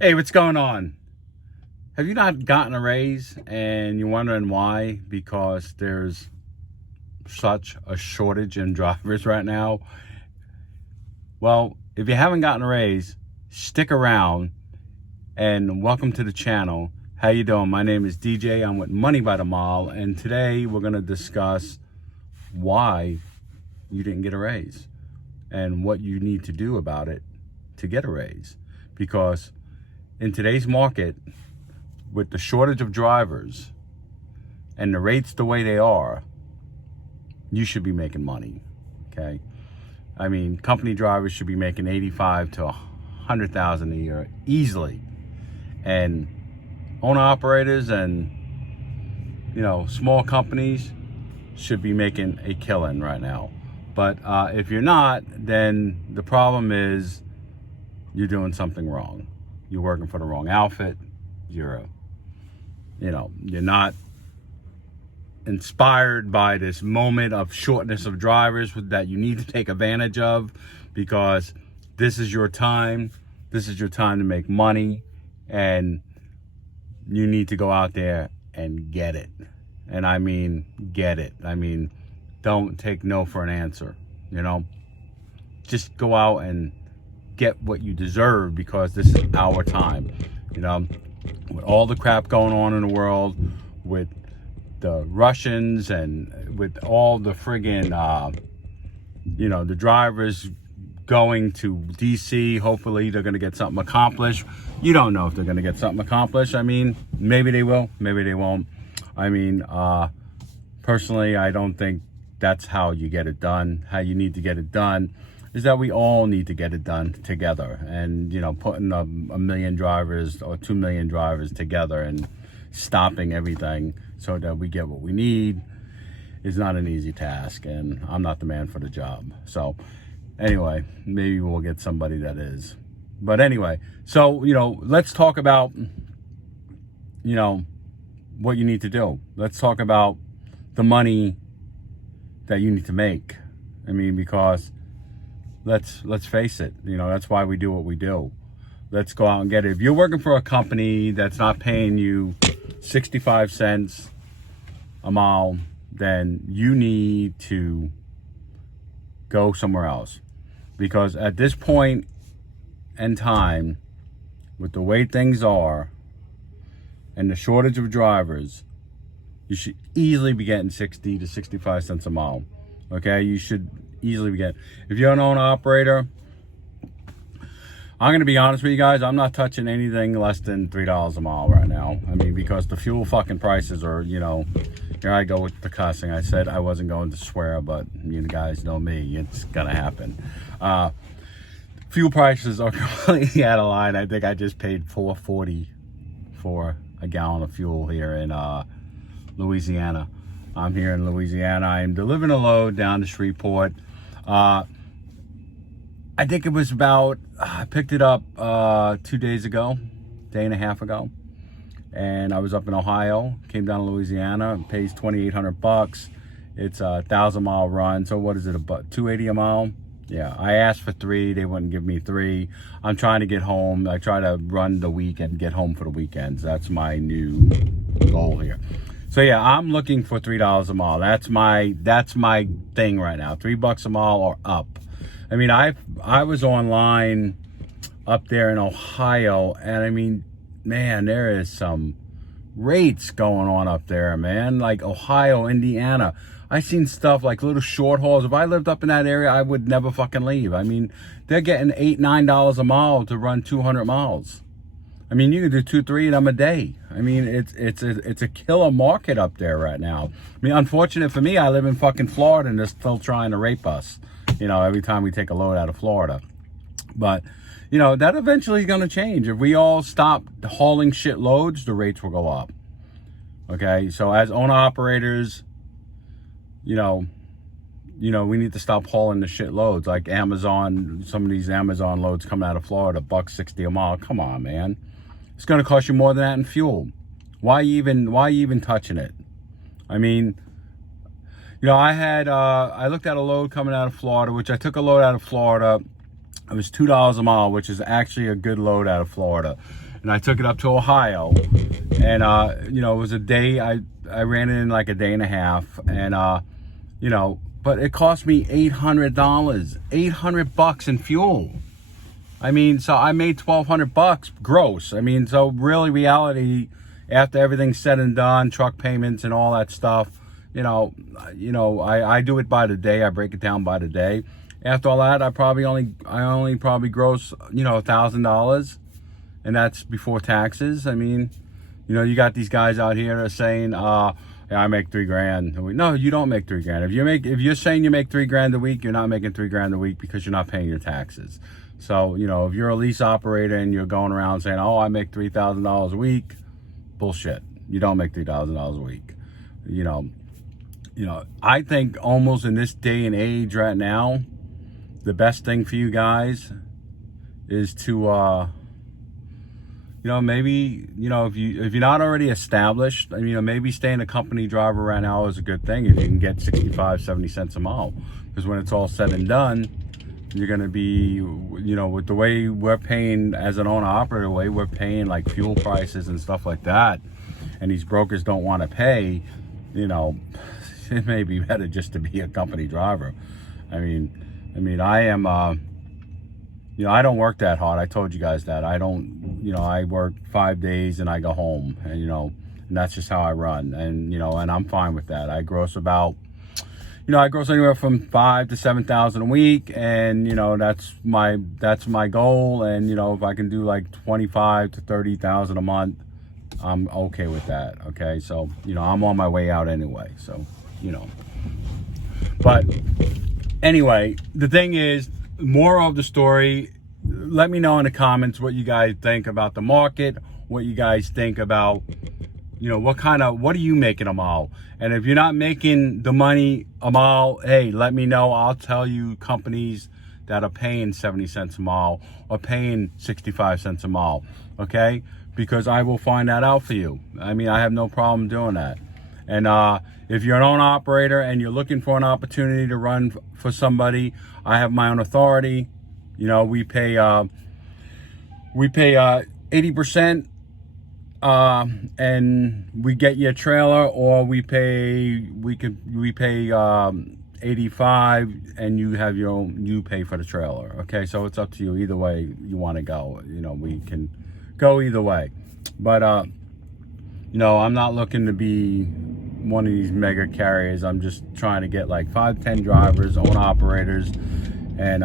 Hey, what's going on? Have you not gotten a raise and you're wondering why? Because there's such a shortage in drivers right now. Well, if you haven't gotten a raise, stick around and welcome to the channel. How you doing? My name is DJ. I'm with Money by the Mile, and today we're going to discuss why you didn't get a raise and what you need to do about it to get a raise. Because in today's market, with the shortage of drivers and the rates the way they are, you should be making money, okay? I mean, company drivers should be making 85 to 100,000 a year easily, and owner operators and small companies should be making a killing right now. But if you're not, then the problem is you're doing something wrong. You're working for the wrong outfit. You're not inspired by this moment of shortness of drivers that you need to take advantage of, because this is your time. This is your time to make money, and you need to go out there and get it. And I mean, get it. I mean, don't take no for an answer, Just go out and get what you deserve, because this is our time, with all the crap going on in the world, with the Russians and with all the friggin', the drivers going to DC. Hopefully they're going to get something accomplished. You don't know if they're going to get something accomplished. I mean, maybe they will, maybe they won't. I mean, personally, I don't think that's how you get it done. How you need to get it done is that we all need to get it done together. And, putting a million drivers or 2 million drivers together and stopping everything so that we get what we need is not an easy task. And I'm not the man for the job. So anyway, maybe we'll get somebody that is. But anyway, so, let's talk about, what you need to do. Let's talk about the money that you need to make. I mean, because let's face it, that's why we do what we do. Let's go out and get it. If you're working for a company that's not paying you 65 cents a mile, then you need to go somewhere else. Because at this point in time, with the way things are and the shortage of drivers, you should easily be getting 60 to 65 cents a mile. Okay, you should easily be getting. If you're an owner operator, I'm going to be honest with you guys, I'm not touching anything less than $3 a mile right now. I mean, because the fuel fucking prices are, here I go with the cussing. I said I wasn't going to swear, but you guys know me, it's going to happen. Fuel prices are completely out of line. I think I just paid $4.40 for a gallon of fuel here in Louisiana. I'm here in Louisiana. I'm delivering a load down to Shreveport. I think it was about, I picked it up 2 days ago, day and a half ago. And I was up in Ohio, came down to Louisiana. It pays $2,800. It's a 1,000-mile run. So what is it, about $280 a mile? Yeah, I asked for 3. They wouldn't give me 3. I'm trying to get home. I try to run the week and get home for the weekends. That's my new goal here. So yeah, I'm looking for $3 a mile. That's my thing right now. $3 a mile or up. I mean, I was online up there in Ohio, and I mean, man, there is some rates going on up there, man. Like Ohio, Indiana. I seen stuff like little short hauls. If I lived up in that area, I would never fucking leave. I mean, they're getting $8, $9 a mile to run 200 miles. I mean, you can do 2, 3 of them a day. I mean, it's a killer market up there right now. I mean, unfortunate for me, I live in fucking Florida, and they're still trying to rape us, every time we take a load out of Florida. But, that eventually is going to change. If we all stop hauling shit loads, the rates will go up. Okay, so as owner operators, we need to stop hauling the shit loads. Like Amazon, some of these Amazon loads coming out of Florida, $1.60 a mile. Come on, man. It's going to cost you more than that in fuel. Why you even touching it? I mean, I looked at a load coming out of Florida, which I took a load out of Florida. It was $2 a mile, which is actually a good load out of Florida. and I took it up to Ohio, and you know, it was a day. I ran it in like a day and a half, and you know, but it cost me $800, $800 in fuel. I mean, so I made $1,200 gross. I mean, so really, reality, after everything's said and done, truck payments and all that stuff, you know, I do it by the day. I break it down by the day. After all that, I only probably gross, you know, $1,000, and that's before taxes. I mean, you know, you got these guys out here that are saying, yeah, I make $3,000. No, you don't make $3,000. If you're saying you make $3,000 a week, you're not making $3,000 a week because you're not paying your taxes. So, you know, if you're a lease operator and you're going around saying, oh, I make $3,000 a week, bullshit. You don't make $3,000 a week. You know, I think almost in this day and age right now, the best thing for you guys is to, you know, maybe, you know, if you're not already established, you know, maybe staying a company driver right now is a good thing if you can get 65, 70 cents a mile. Because when it's all said and done, you're going to be, you know, with the way we're paying as an owner operator, the way we're paying like fuel prices and stuff like that, and these brokers don't want to pay, you know, it may be better just to be a company driver. I mean, I am, you know, I don't work that hard. I told you guys that. I don't, you know, I work 5 days and I go home, and, you know, and that's just how I run. And, you know, and I'm fine with that. I gross about, you know, I gross anywhere from 5,000 to 7,000 a week, and, you know, that's my goal. And, you know, if I can do like 25 to 30,000 a month, I'm okay with that. Okay, so, you know, I'm on my way out anyway. So, you know, but anyway, the thing is, moral of the story, let me know in the comments what you guys think about the market, what you guys think about, you know, what are you making a mile? And if you're not making the money a mile, hey, let me know. I'll tell you companies that are paying 70 cents a mile or paying 65 cents a mile, okay? Because I will find that out for you. I mean, I have no problem doing that. And if you're an owner operator and you're looking for an opportunity to run for somebody, I have my own authority. You know, we pay 80%, and we get you a trailer, or we pay 85, and you have your own, you pay for the trailer. Okay, so it's up to you either way you want to go. You know, we can go either way, but you know, I'm not looking to be one of these mega carriers. I'm just trying to get like 5-10 drivers, own operators, and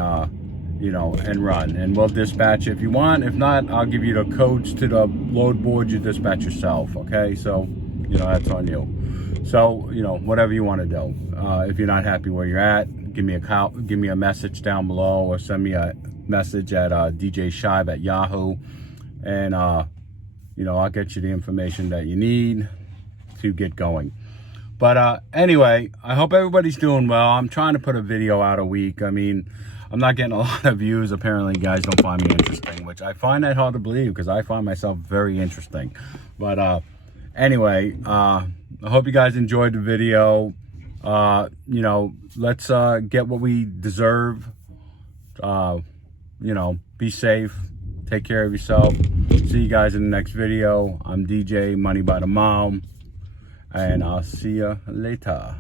you know, and run, and we'll dispatch if you want. If not, I'll give you the codes to the load board. You dispatch yourself. Okay, so, you know, that's on you. So, you know, whatever you want to do. If you're not happy where you're at, give me a message down below, or send me a message at djshibe@yahoo, and you know, I'll get you the information that you need to get going. But anyway, I hope everybody's doing well. I'm trying to put a video out a week. I mean, I'm not getting a lot of views. Apparently, you guys don't find me interesting, which I find that hard to believe because I find myself very interesting. But anyway, I hope you guys enjoyed the video. You know, let's get what we deserve. You know, be safe. Take care of yourself. See you guys in the next video. I'm DJ Money by the Mile, and I'll see you later.